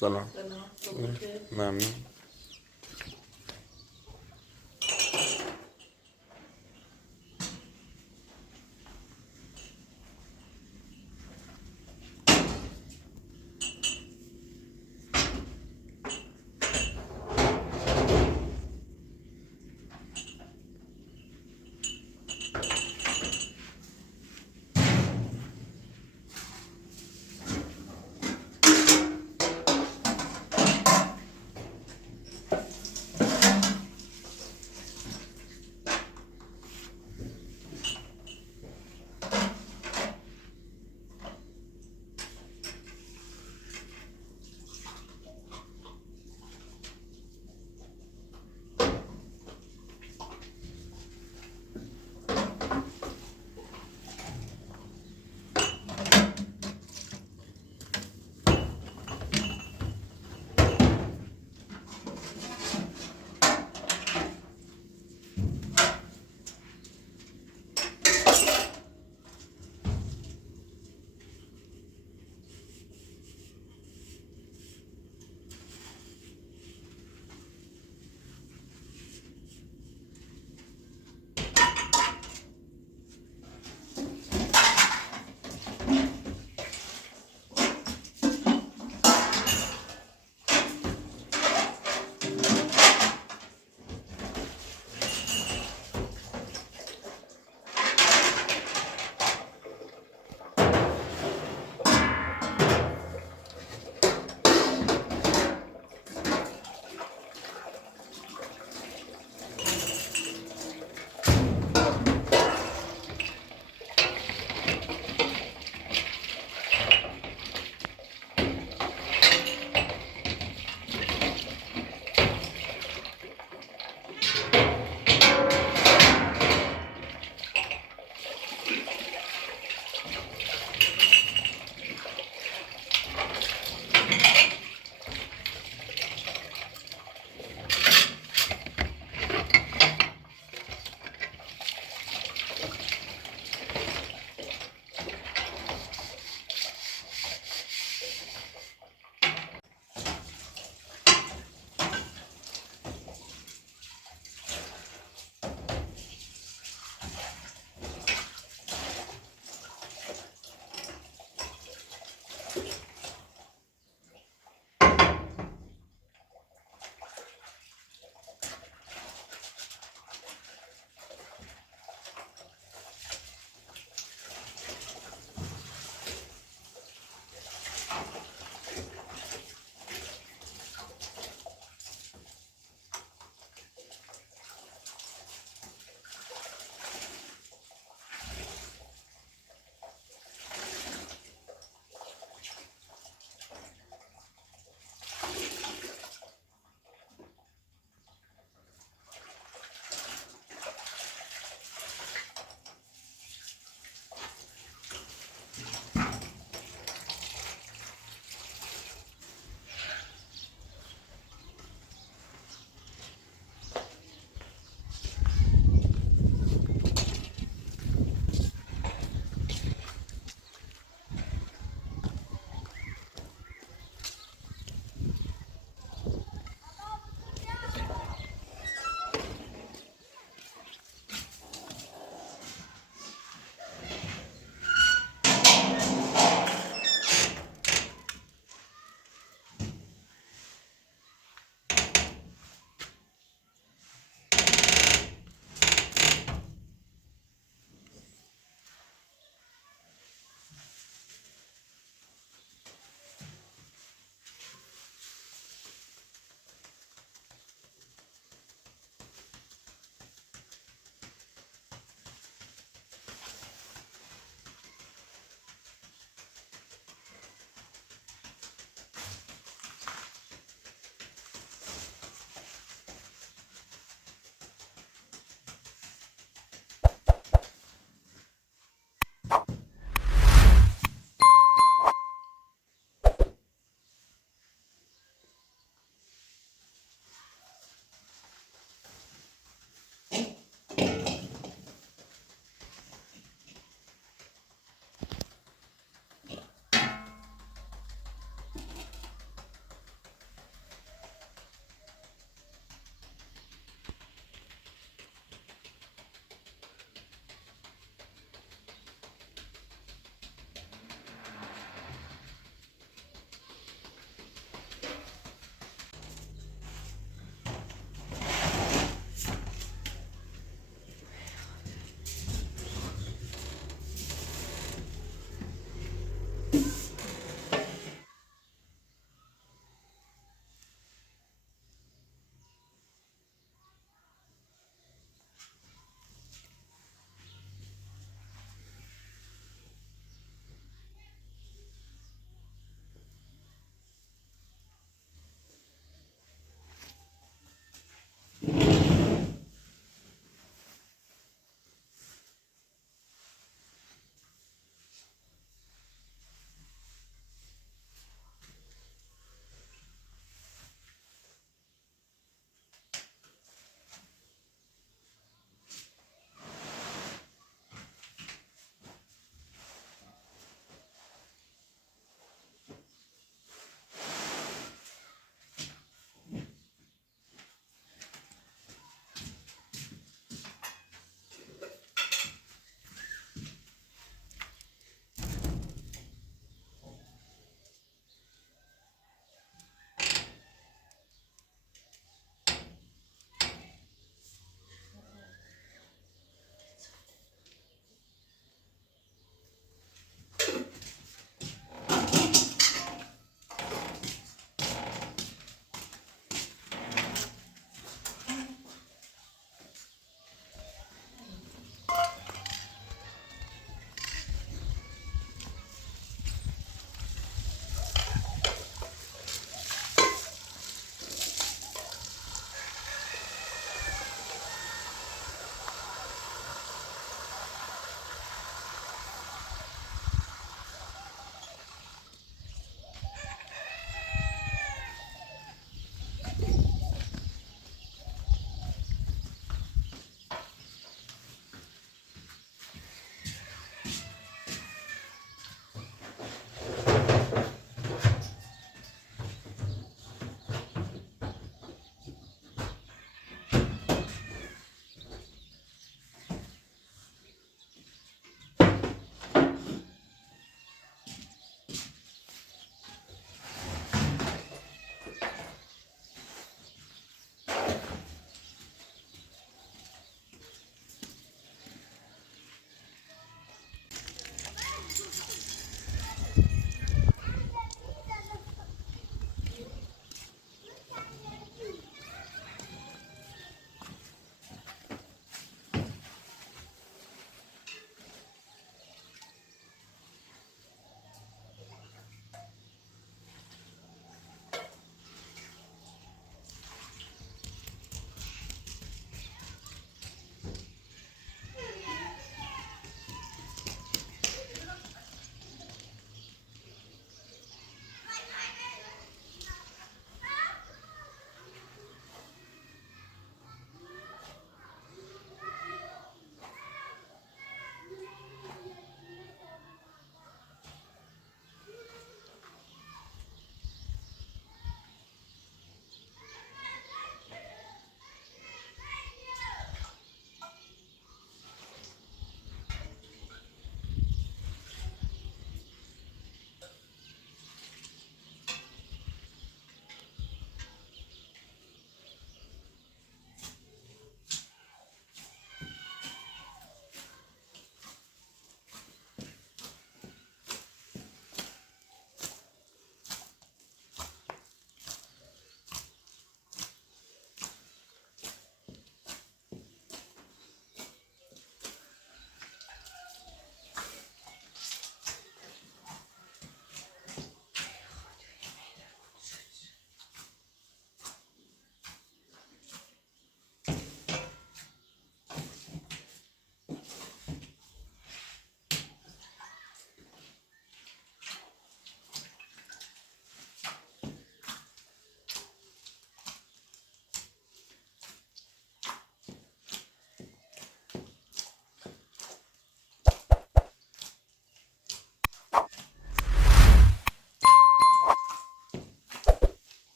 سلام. سلام، صبح بخیر. ممنون.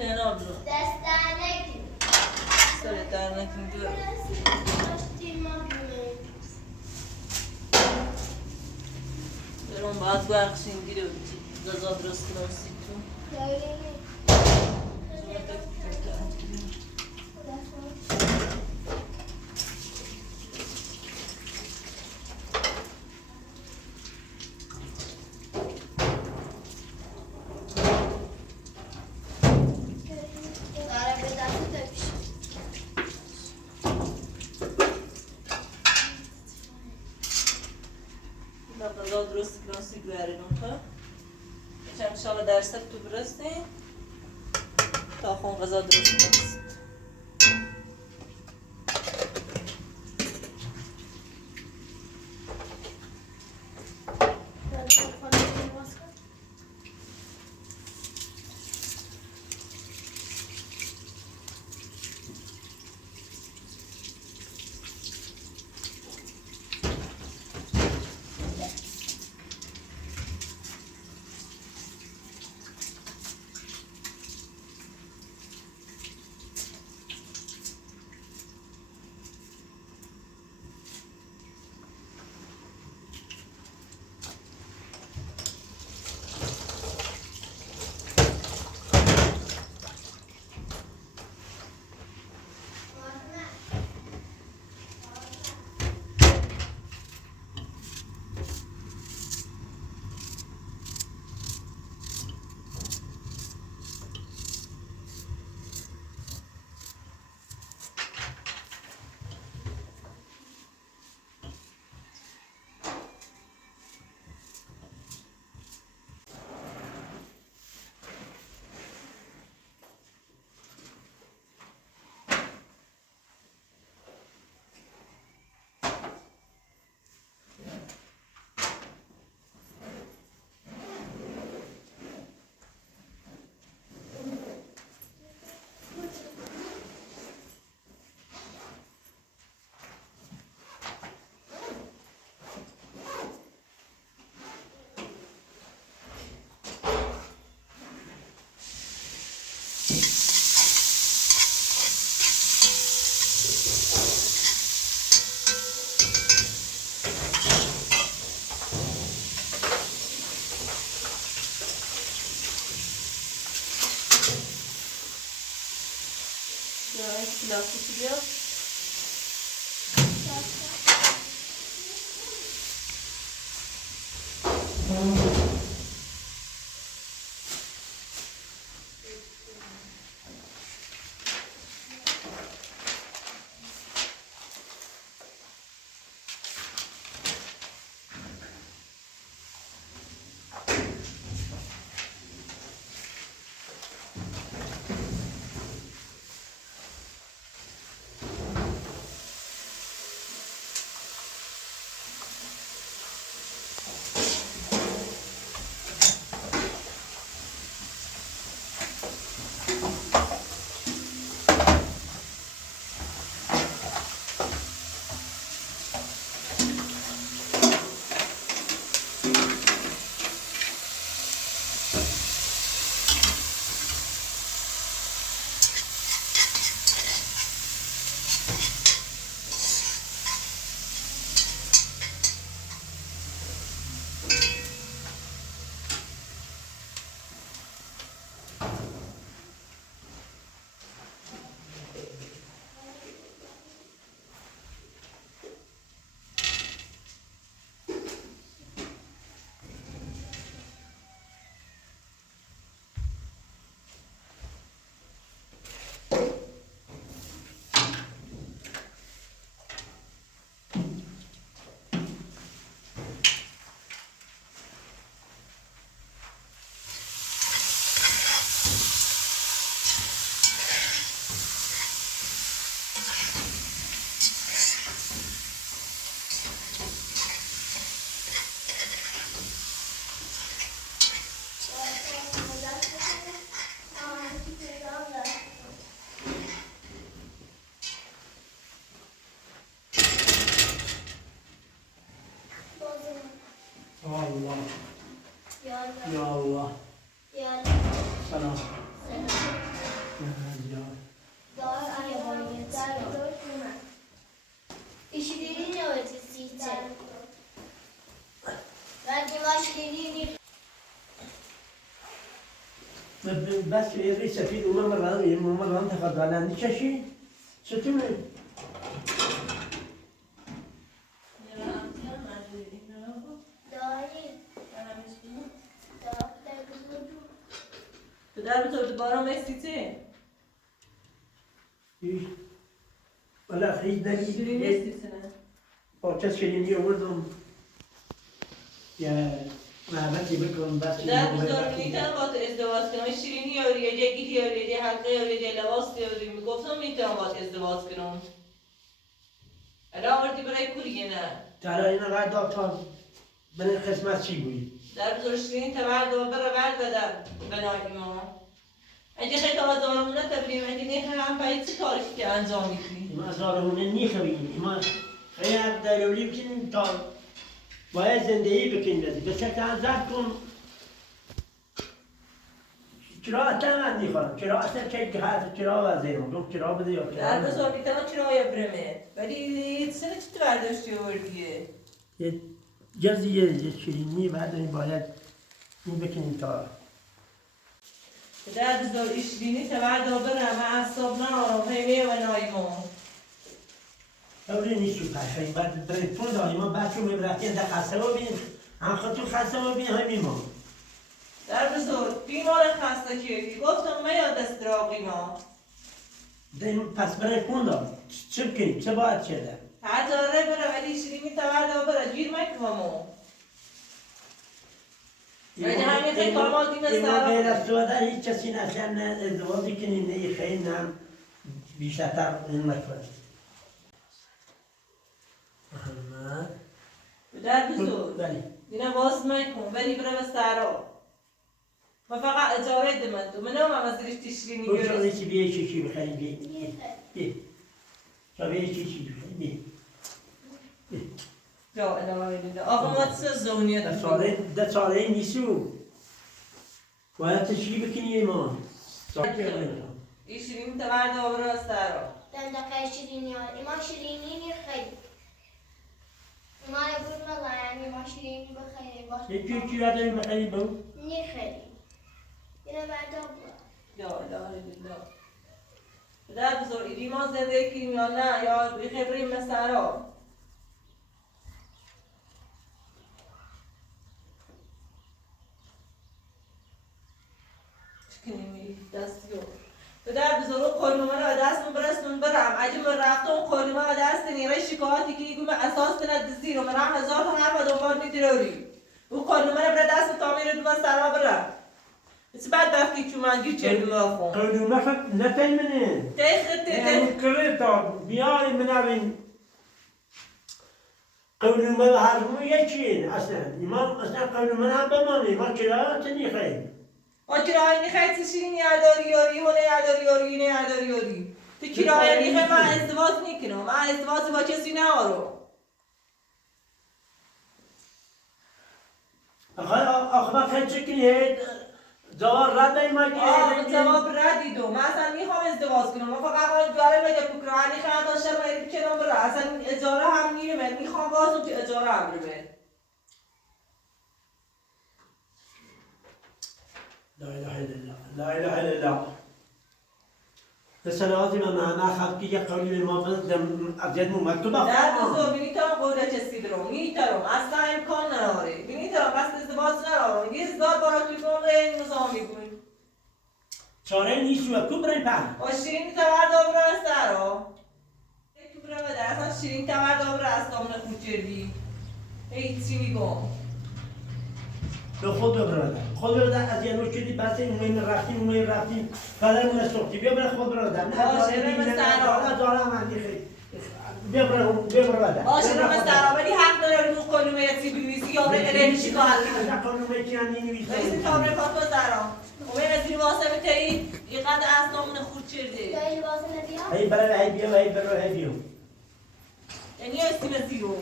Ne oldu? Destane Söyle dernekin diyorum. Però ma guarda in video da zodro snosito. Da zodro snosito non fa. Facciamo solo derste tu برسیم تا خون غذا درست کنید. Pilav pişiriyor. بس يري سفيد وما مرة تفضلنا نششي ستون پدر بزرگ بارم استیته ولا خريج شیرینی نبي استیته پاکت شیرینی آوردم یا محبتی بکنم بس پدر بزرگ میتونم با تو ازدواج کنم شیرینی یاوریه جگیت یاوریه حلقه یاوریه لباس یاوریه میگفتم میتونم با تو ازدواج کنم الان آوردی برای کوریه نه ترا اینا قد تا من قسمت چی بودی در بزرگ شیرینی تبرد و برا برد بدم بنای ما اگه خیلی آزارمونه تبریم اگه نیخه هم باید چه کاری که انجام میکنی ما آزارمونه نیخویم ما خیلی حق درولی بکنیم تا باید زندگی بکنیم به شکل زد کن چرا اصلا نیخوام چرا اصلا چه حرف چرا وزیرم گفت چرا بده یا در بزرگ میتونم چرا برمه ولی سنه چی تو برداشتی آوردیه یه جزی یه شیرینی بعد این باید این بکنیم تا در بزرگ شیرینی تبرد و برم اعصاب نارم پیمه و نایمون اولی نیستو پشنگ بعد برای پول داریم ما بچه میبرفتیم در خسته و بینیم هم خودتو خسته و بینیم همین ما در بزرگ بیمار خسته کردی گفتم میاد دست راقی ما پس برای پول دار چه بکنیم چه باید شده هر جاره بره ولی شیرینی تبرد و بره گیر مکممو ولی همین خیلی کامادی این ما غیر از مثلا تو در هیچ کسی نشن نه ازدواجی کنیم نه خیلی نه بیشتر این نکنیم در بزرگ بله دینا باز میکن ولی بره به سرا ما فقط اجاره دمن تو منو هم از ریشتی شیرینی تو چون گرست نیستی بیایی چیشی بخریم بی چون بیایی چیشی بخریم بی یا الهی دیده آقا ما چه زونیه ده ساله نیستو باید تشریح بکنی ما این شیرینی تبرد و بره به سرا دندقه شیرینی ها ایما شیرینی نیخیلی ایما نگوز نگه یعنی ما شیرینی بخیلی باشه چی را داریم بخریم با؟ نیخیلی اینه بردا بود یا الهی دیده پدر بزرگ ایدی ما زنده کیم یا نه یا بخبریم به سرا چکنی دستی رو پدر بزرگ قانون را دست من برستون برم اگه من رفتم قانون را دست نیره شکایتی که ایگو من اساس تند دزدی رو من هم هزار تا حرف دنبال میدیروری او قانون را بر دست تعمیر دو سرا برم بس بعد بفتی چون من گیر چردم آخون قانون ما فقط نفهمنه تخت یعنی کلیتا بیاری منابین قانون ما هر مو یکیه اصلا ایمان اصلا قانون ما هم بمانه ما کرایات نیخیم کرایه نیخواهی چه شیرینی یاداری یاری هونه یاداری یاری نه یاداری یاری تو کرایه نیخواهی من ازدواج میکنم من ازدواج با کسی نهارم آخه من خیلی چکنی جواب رد ایما جواب ردی دو من اصلا میخوام ازدواج کنم من فقط باید جاره میگه کرایه نیخواهی تا شرم ایری بکنم برا اصلا اجاره هم میرمه میخوام بازم که اجاره هم برمه لا اله الا الله لا اله الا الله بسلامتی من خلقی یک قولی ما بدم ازید مو مکتوب در بزرگ بینیتم قوله چستی درم میترم اصلا امکان نداره بینیتم بس ازدواج ندارم یه ازدواج برای توی کن غیر نظام میگوی چاره نیست و کو برای پن و شیرین تبرد آبرا است دارو یکی برای بده اصلا شیرین تبرد آبرا است آمنه خود چردی چی میگم به خود برادر خود برادر از یه نوع شدی بس اون رفتیم قدرمون سوختی بیا برای خود برادر باشه برم سرا دارم من بیا برادر باشه برم سرا ولی حق داره رو کنیم یه بنویسی یا برای رنشی کار کنیم از قانون کی هم نمی‌نویسه ولی تابلت تو سرا و من از این واسه بتایی اینقدر اصلامون خود چرده دایی لباس نبیا هی برای هی بیا هی برای هی بیا یعنی استیم زیرو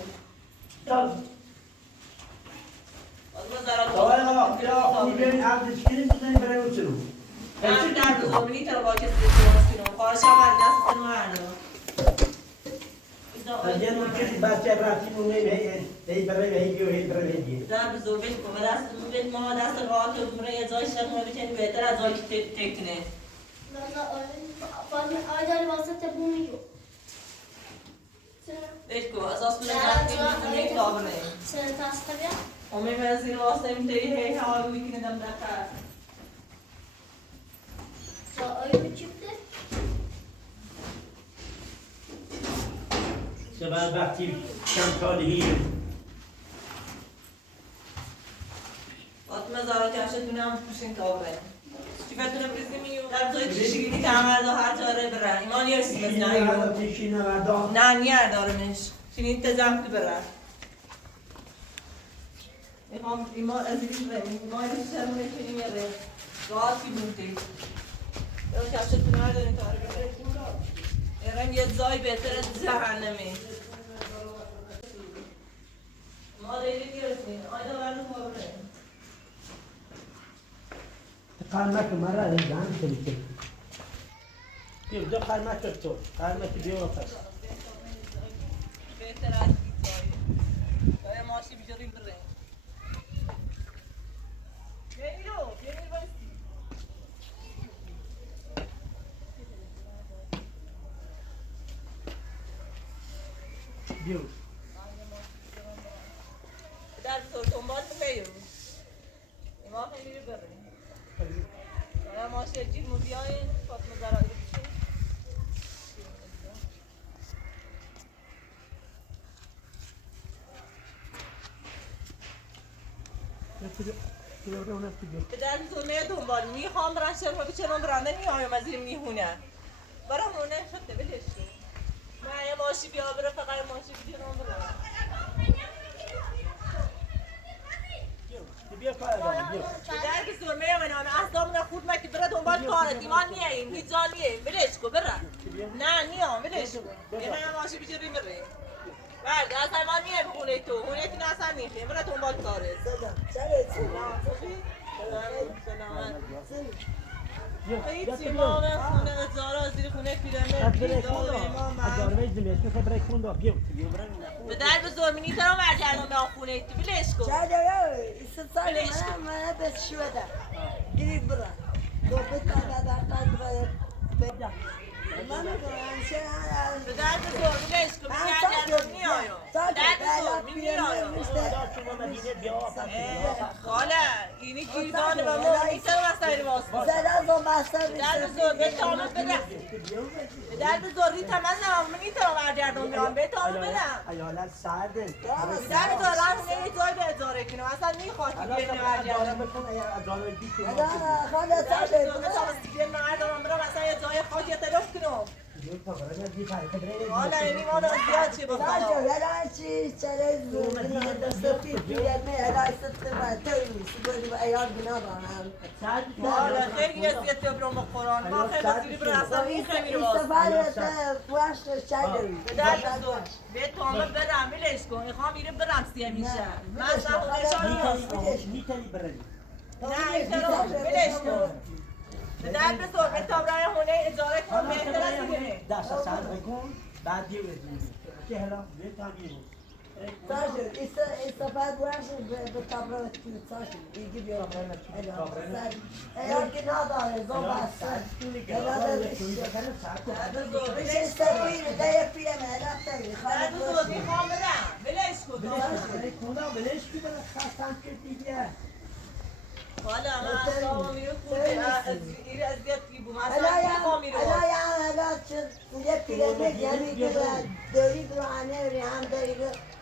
سوال ما یا می‌بینی عقد چیزی می‌زنی برای اون چرا من در بزرگی تو با کسی ازدواج کنم خواهشم از دست من از یه مشکلی بچه رفتیم اون هی برای هی بیو هی برای هی بیو در بزرگ بهش کن و دست بهش ما دست راحت و بره یه جای شرمه بکنی بهتر از جایی که تکنه آیداری واسه تبو میگو بهش کن از آسمون جمعی میتونه کابره سنة تاسطبيا امی من زیر واسه میتونی هی هوا بکنی دم دکر آیا بچیبته؟ سبب وقتی چند سالگی فاطمه زارا کفشتونم پوشین کابره چی بتونه بریزی میو در جای چشگیری که مردا هر جاره برن ایمان نیستی مثل نه نیار دارمش چینی تزم تو برن میخوام ایمان از این بریم ایمان از شرمونه کنیم یه ره راحتی بونتی یا کفشتون هر داری کاری برن ایران یه جای بهتر از جهنمی ما دیگه گرفتیم آیدا برنو کابره قرمت مرا از زن کنید بیو دو قرمت تو قرمت بیو آفر بهتر از این جایی باید ماشی بیجاریم بره بیایید بایستی بیو در بطور دنبال بیو ایمان خیلی بره باید ماشی جیر موزیاین فاطمه زرایی بشین به در زونه دنبال میخوام برن شرمه بچنم برنده نیایم از این میهونه برای هونه شده بلش نه یه ماشی بیا بره فقط یه ماشی بچنم برن بیا کار دارم بیو به در زونه من اصلا خود مکی بره دنبال کارت ایمان نیاییم هیچ جا نیاییم بلش کو بره نه نیام بلش کو یه ماشی بچنم بره بعد اصلا ما نیایم خونه تو خونه تو اصلا نیخیم بره دنبال کارت هیچی ما من خونه ازارا زیر خونه پیرمه پیزا و امام به در به زور منی ترا برگردم به آن خونه تو بلش کن به در به زور بلش کن برگردم نیایم به در به زور من نیایم خاله اینی گیردانه و ما میترم از سری واسه به در به زور به تامه بدم به در به زور ریتم از نمام من نیترم برگردم نیایم به تامه بدم ایالت سرده به در به زور هم یه جای به اداره کنم اصلا میخواد که بیرنه برگردم مثلا یه جای خاکی تلف کنم حالا اینی ما را زیاد چی بکنم حالا خیلی ازیت تبرم با قرآن ما خیلی بسیاری برای اصلا میخواه میره به در بزرگ به تامه برم بلش کن ایخوام میره برم سیه میشه من اصلا خودشان نه ایترام بلش کن به در بزرگ به تابرای هونه اجاره کن بهتر از دیگه دست سر بکن بعد دیو بدیم چه هلا بیت هم بیرون استفاد واحد بالطابرة تساشر يجيب يوم ايام كنا دار زوبا مش السفينة ده يكفي انا لا تبي در بزرگ میخوام برم بلش کن بلش کی بنا خواستم که دیگه حالا من اصلا میره خونه از این ازیت بیبوم اصلا انا میخوام میره يا هلا يكفي لك يعني كده دوري روحانية ريحان دوري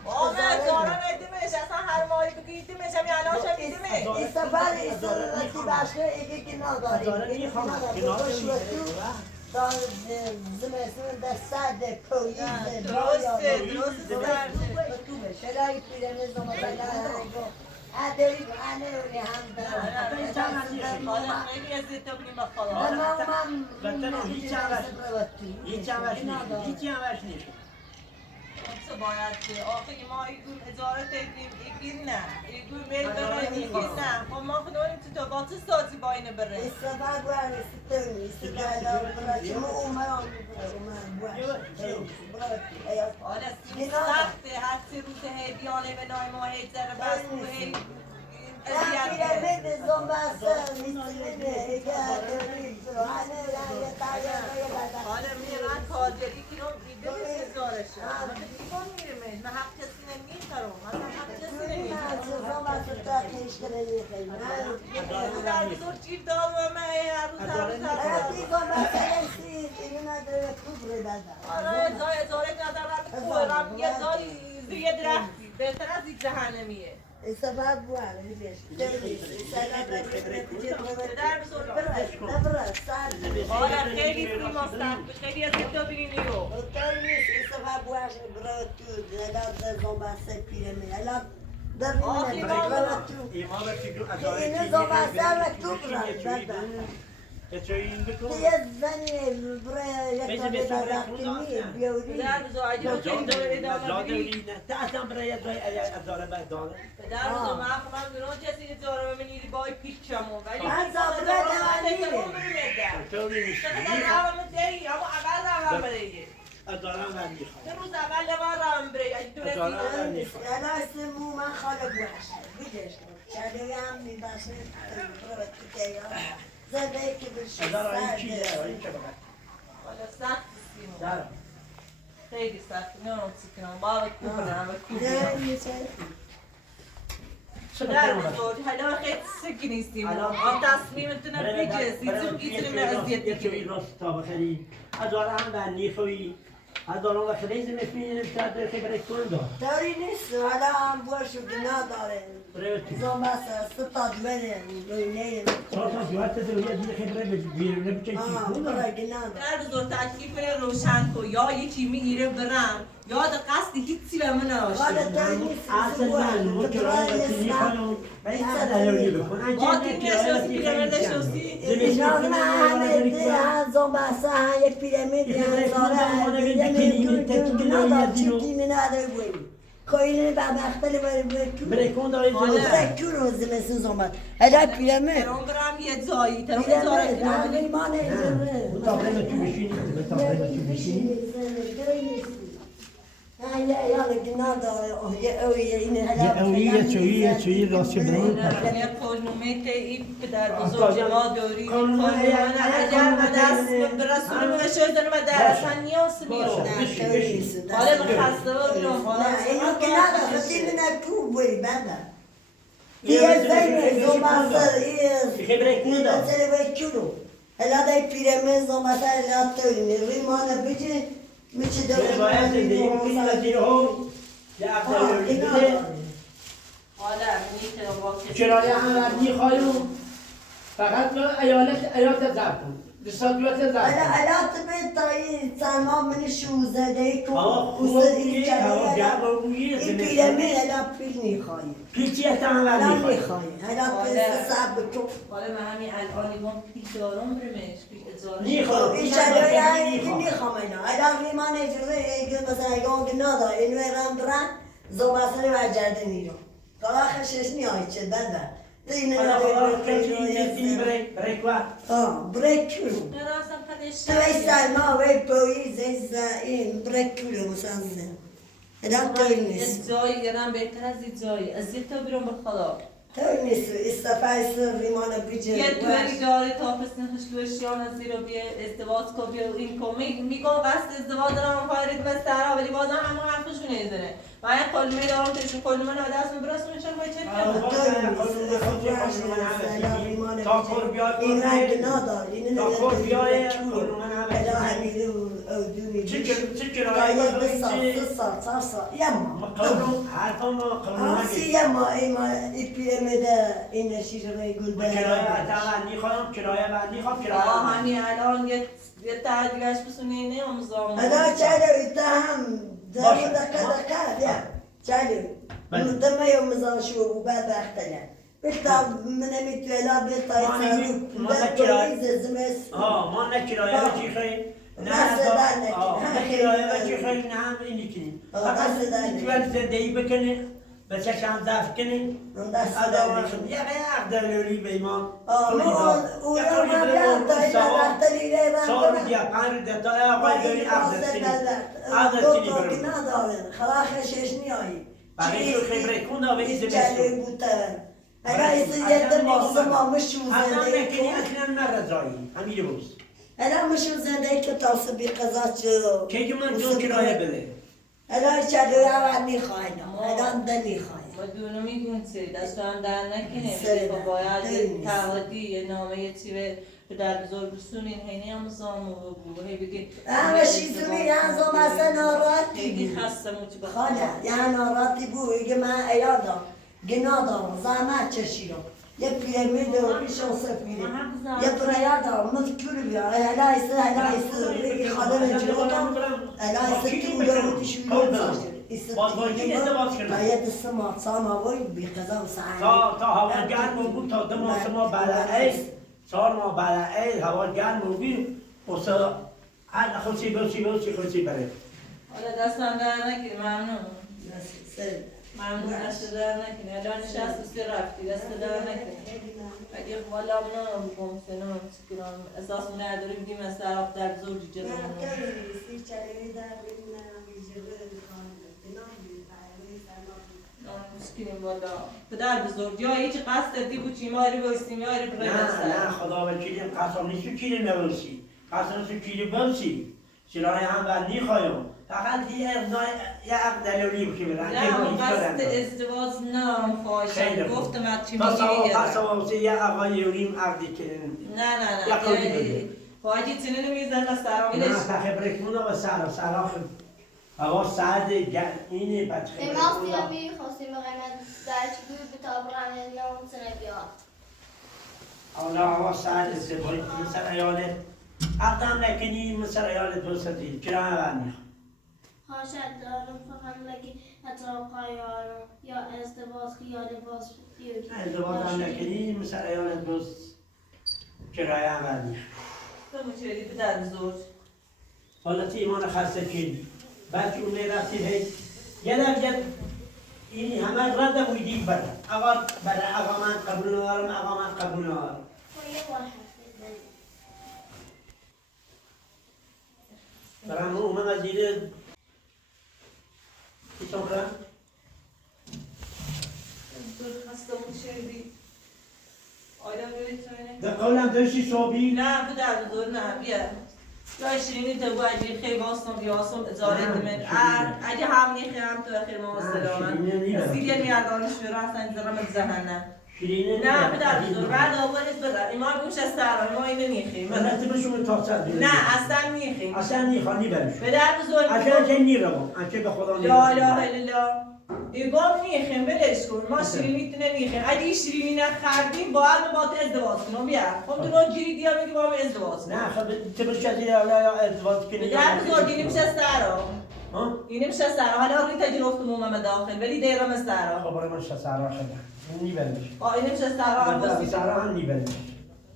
آقا دارم ادیمش اصلا هر ماهی بگی ادیمش همین الان شد ادیمش این سفر ایسا باشه ایگه که نداریم تا زمستون در سرد پولیز درسته شلایی پیرنه زمستون اداری بانه روی هم دارم حالا خیلی ازیت تبنیم بخوالا هیچ همش نیست چه باید که آخه ما ایگون اجاره تگیم ایگیر نه ایگون میل برای ایگیر نه خب ما خودمونیم تو با چه سازی با اینه بره استفاده باید استفاده باید برای ایار حالا سیم دینا سخته هر 3 روز هی بیانه به نای ما هی ذره بس هی من پیرمه به زنبسته میسیمه اگر دارید روحانه رنگ تایه حالا میرن کارگری که رو میده هزارشه من دیگه میرمش من حق کسی نمیخرم مثلا حق کسی نمیخرم در بزرگ جیب دارم و من هر روز آره ازاره ندارم میخورم یه زاری زیر درختی بهتر از این جهنمیه حالا خیلی فیلم خیلی از این بینی رو در بزرگ اگه رو خیلی داره ادامه بدی در بزرگ من خونم دونان کسی که داره ببینی بای پیچمون ولی من زابره دوانیه اما اول روان بریگه سه روز اول روان بریگه اگه تونستی حالا سخت سیمون خیلی سخت نمیدونم چی کنم باید کوبنم در بزرگ حالا خیلی سکی نیستیم آن تصمیمتون بیجه سیزم گیتریم ازیت بگیریم هزاران وقت نیست می‌فهمیم شاید که برای کل دار. داری نیست حالا هم باش و گناه داره زنبسته ستا دوله نه تا جوات دنیا دیگه خبره بیرون نمی‌چه چی کنه. برای گناه در بزرگ تکلیف روشن کو یا یکی میگیره برم یا د قصد هیچی به من حالا نباشه داری نیست اصلا معلومه که راه چیزی خانم ولی نداری بکن. با کی میشناسی پیرمرد شناسی اینا نه همه ده هم زنبسته هم یک پیرمید هم زاره پیرمید گناه دار چیزی نداره بویی کوینه با مختلف برکون داری برای کور روز مثل زنبسته هلا پیرمید برم یه جایی ترم پیرمید هم ایمانه مطابقه تو بشینی مطابقه تو بشینی یه چویی راست برون یه قانونی که این پدر بزرگ ما داری قانون اگر ما دست برسونیم و شاید داریم و در اصلا نیاز میرو حالا من خسته و بیرون اینو که نداره خیلی نکو بوی بنده یه زنی زمانسر یه زنی باید کلو هلا دای پیرمه زمانسر هلا توی ریمانه بجه میشه داره باید زندگی کنی و زیر هم یه افضایی بده حالا میتونم با کسی چرایی هموردی خواهیم فقط ایالت ضبط کن دستاتیوت ضبط کن هلا تبید تایی سلمان من شوزده که این پیرمه هلا پیل نیخواهی پیچی احتمال هلا میخواه نیخواهی هلا پیل سب تو حالا من همین الان نگاه پیش دارم برمش پیش ازارش نیخواه ایشالا اینکه نیخوام اینا اگر ریمان اجره اگر مثلا اگه ندا اینو رم برن زباسه و جرده نیرو کلا خشش نیایی چه بنده اینه بریک کلو درازم خدش تو ایسال ما وی پویز این بریک کلو مثلا ادام توی نیست جایی گرم بهتر از این جایی از یک تا بیرون بخدا توی نیست استفایس ریمان بیجه یه دوری داره تا پس نخشلوشیان از زیرا بیا ازدواج کو بیا این کو میگم قصد ازدواج دارم خواهرید بستر ولی بازم همون حرفشو نمیزنه من یه کلمه دارم تشون کلمه نه دست میبرسونه چون باید چه این رنگ ندار این همین الان یه تعدیلش بسونه نه امزام انا چالو اتهم زمان دقة يا چالو دم يوم مزاشو وبعد اختلف بيطلع من متولا بيطلع يسالو بيطلع زمس ما نكرايه بچی خواهیم نه کرایه بچی خواهیم نه هم اینی کنیم فقط توال زندگی بکنه بس چند دفع کنی اون دست آدم داری. شد یه عقد دلولی به ایمان اون رو من بیاد تا این وقت لیره من سال بیا پنج دتا آقای داری عقد کنی عقد کنی برو ندارن خلاص شش نیایی برای تو خبره کن دا به چیز ایز جلی بسو بودن اگه ایسی یه ماسه ما مشون عقد زنده نکنی کن اصلا نرزایی همین روز اگه مشون زنده که تاسو بی قضا چه که من جون کرایه بده اگه چلوی اول میخواین اگه ده میخواین ما دونو میگون سری دست هم در نکنیم سری خب در. باید خیلی یه نیست. تعهدی یه نامه یه چی به در بزرگ بسونین هینی هم زامو بگو هی بگین همه شیزونی یه زم اصلا ناراحتی خیلی بود خسته موچی بخواه خاله یه ناراحتی بود اگه من ایادم گناه دارم زحمت چشیدم یه پیرمید و پیشم سفیده یه پریادم مذکور بیا هلایسه هلایسه خانم جلوتم هلایسه تو دارو تشویده باید دستم سام هوایی بی قضا و سعی تا هوا گرم و بود تا دو ماه ما بلعید سال ما بلعید هوا گرم و بود و سا هر خوشی خوشی بره حالا دست هم در نکنی ممنون ممنون دست در نکنی الان نشست سی رفتی دست در نکنی اگه والا منو بگم سنم چکنم اساس نداری بگیم از طرف در بزرگی جلو مسکینیم والا پدر بزرگ یا هیچ قصد دادی بود چی ماری بایستیم یا هری برای نه خدا وکیلی قسم نیستو کیلی نبرسی قسم نیستو کیلی برسی سرای هم بندی خواهیم فقط یه عقد دلولی بکی برن نه من قصد ازدواج ندارم خواهشم گفتم از چی میگیری پس واسه یه آقای یوریم عقدی کردن نه خواهی چنین میزن از سراغلش نه تخبرک مونه و سراخ هوا سرد اینه بچه اماس دیابی خواستیم بقیمت در چی بود به تابران نام سنه بیاد حالا هوا سرد ازدواج مثل ایاله عقدم نکنی مثل ایاله دوستی چرا هم خواهشت دارم فقط لگی اطراف قایارم یا ازدواج خیال باز دیوگی ازدواج هم نکنی مثل ایاله دوست چرا هم تو مچهری پدر بزرگ حالا تی ایمان خسته کردی بعد که اونه رفتید هی یه درجه این همه رد بودی بره آقا بره آقا من قبول ندارم آقا من قبول ندارم برام اومد از دیده ایسان برام بزرگ خسته مچهری آیا ببینید در قولم داشتی صحبی نه پدر بزرگ نه بیا یا شیرینی تو باید خیلی باستم بیاستم ازاره دمید اگه هم نیخی هم تو اخیر ما سلامت سیریه میاردانش برا اصلا زرم زهنه نه پدر بزرگ بعد آوانش بدر ایمان گوش از سرم ایمان اینو نیخیم مرتب شما تاثر نه اصلا نیخیم اصلا نیخوانی برش پدر بزرگ اصلا که نیرم اصلا به خدا نیرم لا اله الا الله ایگام نیخیم بلش کن ما شیرینی تو نمیخیم اگه شیرینی نخردیم باید با تو ازدواج کنم بیا خب تو رو گیری دیا بگی با هم ازدواج کنم نه خب تو بش کسی ازدواج کنی پدر بزرگ اینی میشه سرا اینی میشه سرا حالا روی تجربتم اومم داخل ولی دیرم سرا خب برای من سرا خدا نیبرش اینی میشه سرا هم من بسید سرا هم نیبرش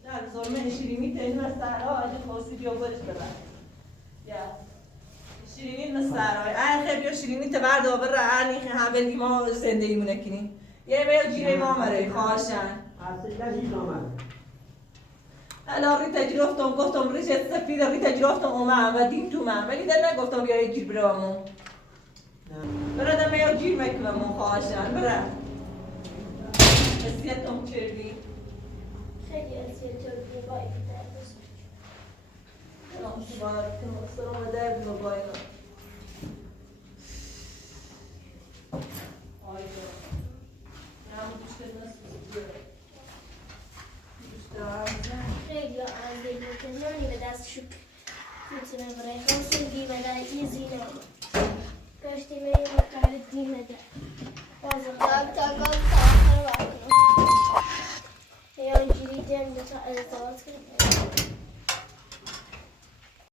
در ظلمه شیرینی تا اینو سرا اگه خواستی بیا برش ببر یا شیرینی مثل سرای خیلی بیا شیرینی تا بعد آبر رعنی هم بلگی ما زندگی مونه کنیم یه بیا جیره ما مره خواهشن اصلا هیچ آمد الان ری تجربتم گفتم ریش سفید ری تجربتم اومم و دیم تو من ولی در نگفتم بیا یه جیر برامون برا دم یا جیر میکنم خواهشن برا اسیتم کردی خیلی اصیل تو بایی در بزرگ نام سبحانه بکنم سلام و درد و باینا آیدا نام دوشتر نسوزی خیلی عزیز بود نانی به دست شکر میتونه برای خواستیم دیمه در ایزی نام گشتیم این مقدار دیمه در بازم تا گل تا آخر وقت یا اینجوری دیم تا ازدواج کنیم